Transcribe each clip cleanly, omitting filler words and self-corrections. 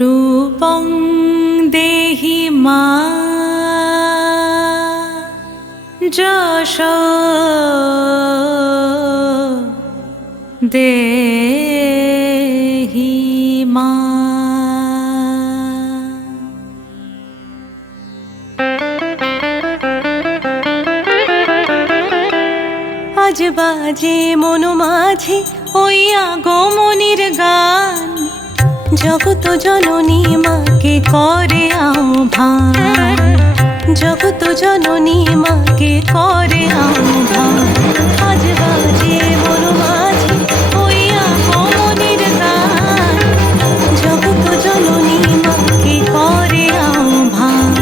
रूपं देहि मा যশো দেহি মা। আজ বাজে মন মাঝে ওই আগমনীর গান, জগত জননী মাকে করে আহ্বান, জগত জননী মাকে করে আহ্বান। আজ বাজে মন মাঝে ওই আগমনীর গান, জগত জননী মাকে করে আহ্বান,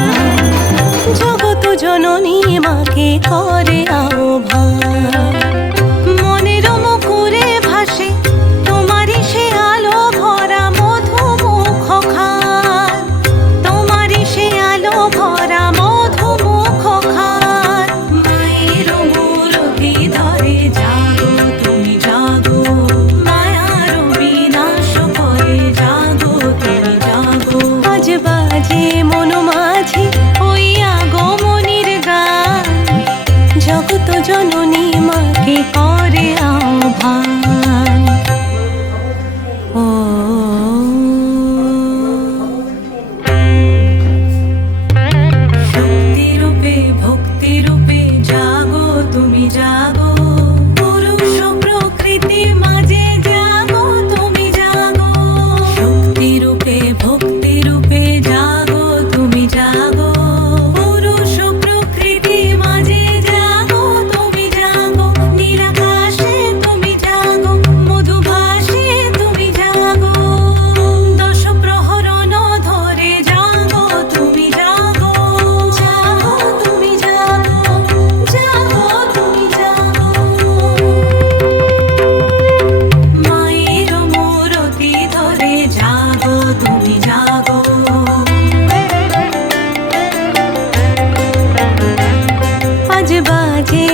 জগত জননী মাকে করে আহ্বান। মনের মুকুরে ভাসে তোমারই সে আলো ভরা মধুমুখ খান, তোমারই সে আলো ভরা মধুমুখ খান। মায়ের মূরতি ধরে জাগো তুমি জাগো, মায়ার বিনাশ করে জাগো তুমি জাগো। আজ বাজে মন মাঝে ওই আগমনীর গান, জগত জননী মাকে করে আহ্বান। ও শক্তিরূপে ভক্তিরূপে জাগো তুমি জাগো, পুরুষ প্রকৃতি মাঝে জাগো তুমি জাগো। শক্তিরূপে ভক্তিরূপে জাগো তুমি জাগো, পুরুষ প্রকৃতি মাঝে জাগো তুমি জাগো। নিরাকাশে তুমি জাগো, মধুভাসে তুমি জাগো, দশ প্রহরণ ধরে জাগো তুমি জাগো, জাগো তুমি জাগো, জাগো তুমি জাগো। মায়ের মূরতি ধরে জাগো তুমি জাগো। আজ বাজে